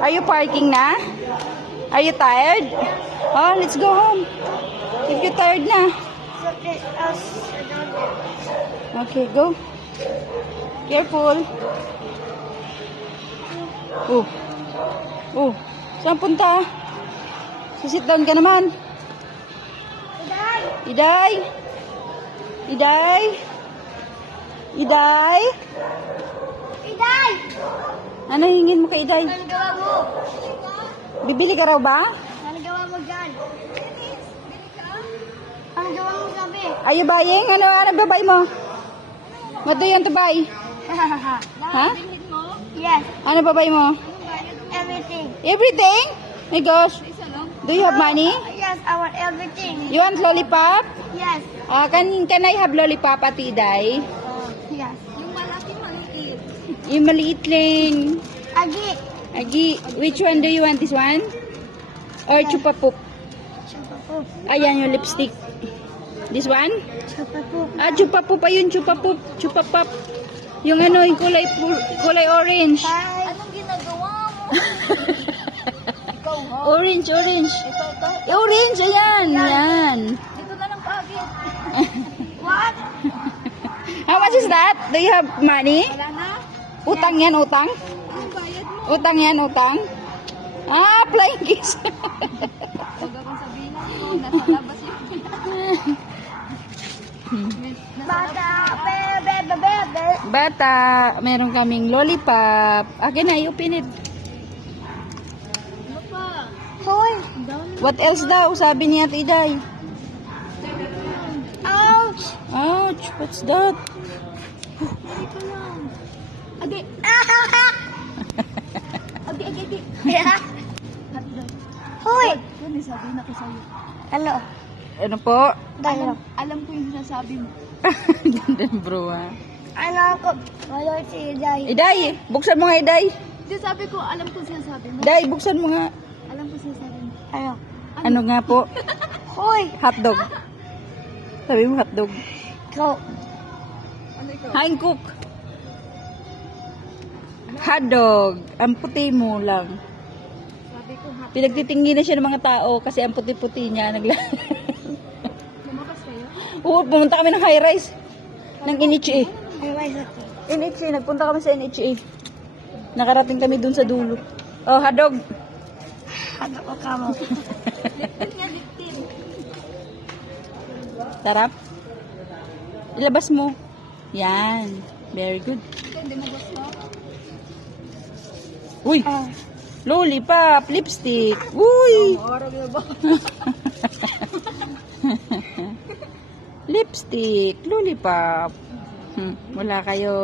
Are you parking na? Are you tired? Oh, let's go home. If you're tired na. Okay, go. Careful. Oh. Oh. Saan punta? Sit down ka naman. Iday. Iday. Iday. Iday! Ano hingin mo kay Iday? Ano gawa mo? Bibili ka raw ba? Ano gawa mo dyan? Ano gawa mo sabi? Are you buying? Ano babay mo? What do you want to buy? Ha? Yes, Ano babay mo? everything. Everything? My gosh. Do you have money? Yes, I want everything. You want lollipop? Yes. Can I have lollipop, Ate Iday? Yes. Yung malaki maliit. Yung maliit lang. Agi. Agi, which one do you want? This one? Or chupa poop? Chupapup. Ayan yung lipstick. This one? Chupapup. Ah, chupa poop. Ayun, chupa poop. Chupa pop. Yung ano, yung kulay orange. Hi. Anong ginagawa mo? Ikaw, ha? Orange. Ito. Orange, ayan. Yan. Dito na lang pagit. What? How much is that? Do you have money? Wala na? Utang yan, utang? Ang bayad mo. Utang yan, utang? Ah, flying kiss. Huwag akong sabihin mo. Nasa labas yun. Bata. Bebe. Bata, meron kaming lollipop. Akin na, open it. Ano pa? Hoy. What else daw? Sabi ni Ate Iday. Ouch. Ouch, what's that? Dito lang. Adi. Adi. Hoy. Yan, may sabihin ako sa'yo. Ano? Ano po? Dalo. Alam ko yung sinasabi mo. Ganda bro ha. Ano ako? Wala si Iday. Iday, buksan mo nga Iday. Hindi, sabi ko, alam ko sinasabi mo. Iday, buksan mo nga. Alam ko sinasabi mo. Ano? Ano nga po? Hoy. Hotdog. Sabi mo hotdog. Go. Ano ikaw? Hain cook. Hotdog. Ang puti mo lang. Sabi ko, ha? Pinagtitingin na siya ng mga tao kasi ang puti-puti niya. Lumakas kayo? Oo, pumunta kami ng high rise. Ng NHA. Anyway, NHA, nagpunta kami sa NHA. Nakarating kami dun sa dulo. Oh, hotdog. ano ko kamo? Liptin nga, liptin. Sarap. Ilabas mo. Yan. Very good. Ikaw, hindi mo gusto? Uy! Lollipop, lipstick. Uy! Orag na ba? Lipstick, lollipop. Wala kayo.